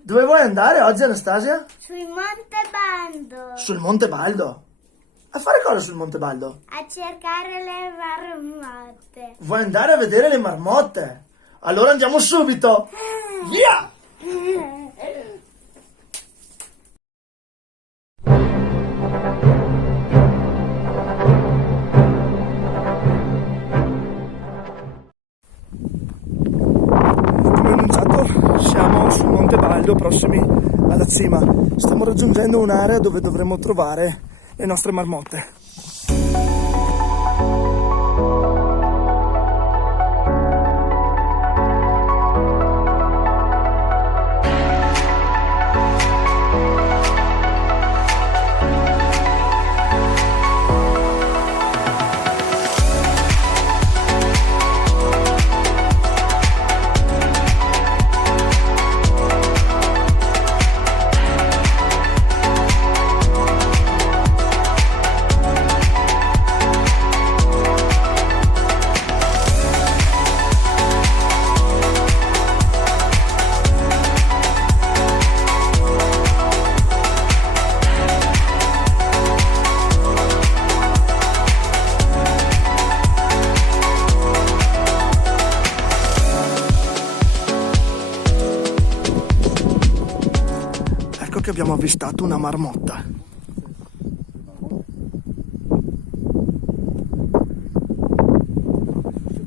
Dove vuoi andare oggi, Anastasia? Sul Monte Baldo. Sul Monte Baldo. A fare cosa sul Monte Baldo? A cercare le marmotte. Vuoi andare a vedere le marmotte? Allora andiamo subito. Via! Come annunciato, siamo sul Monte Baldo, prossimi alla cima. Stiamo raggiungendo un'area dove dovremo trovare le nostre marmotte. Ecco che abbiamo avvistato una marmotta.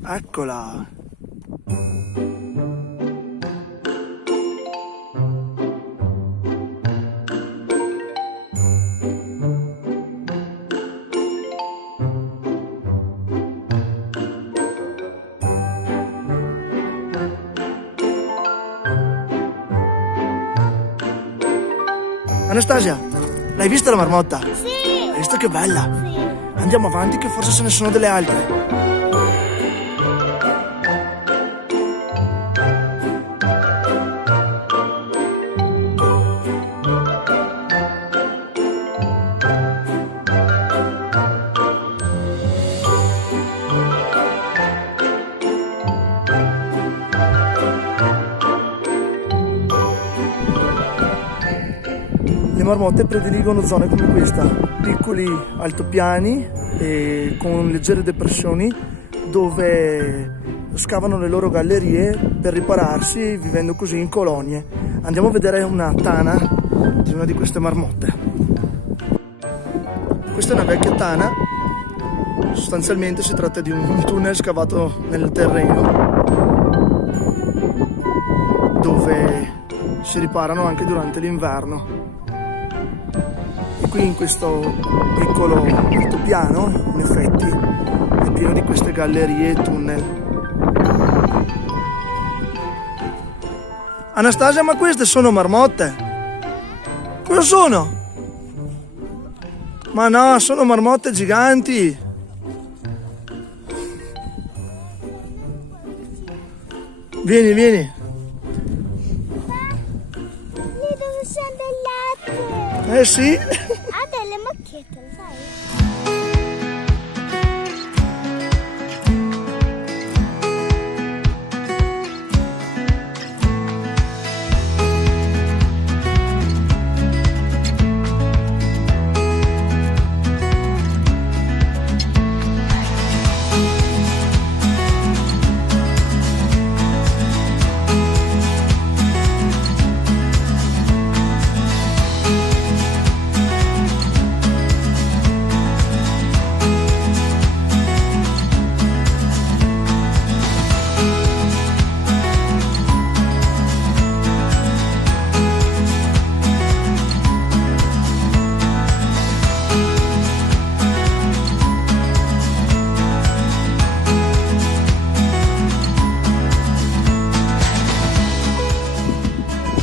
Eccola. Anastasia, l'hai vista la marmotta? Sì. Hai visto che bella? Sì. Andiamo avanti che forse ce ne sono delle altre. Le marmotte prediligono zone come questa, piccoli altopiani e con leggere depressioni dove scavano le loro gallerie per ripararsi, vivendo così in colonie. Andiamo a vedere una tana di una di queste marmotte. Questa è una vecchia tana, sostanzialmente si tratta di un tunnel scavato nel terreno dove si riparano anche durante l'inverno. E qui in questo piccolo altopiano, in effetti, è pieno di queste gallerie e tunnel. Anastasia, ma queste sono marmotte? Cosa sono? Ma no, sono marmotte giganti! Vieni, vieni! Lì dove sono del latte. Eh sì! Ha delle macchiette, lo sai?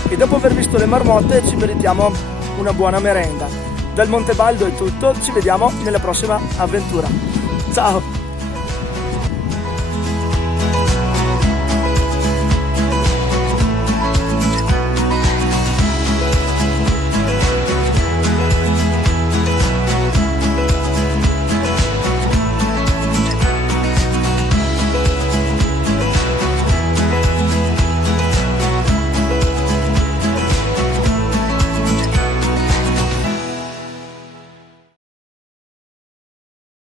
E dopo aver visto le marmotte ci meritiamo una buona merenda. Dal Monte Baldo è tutto, ci vediamo nella prossima avventura. Ciao!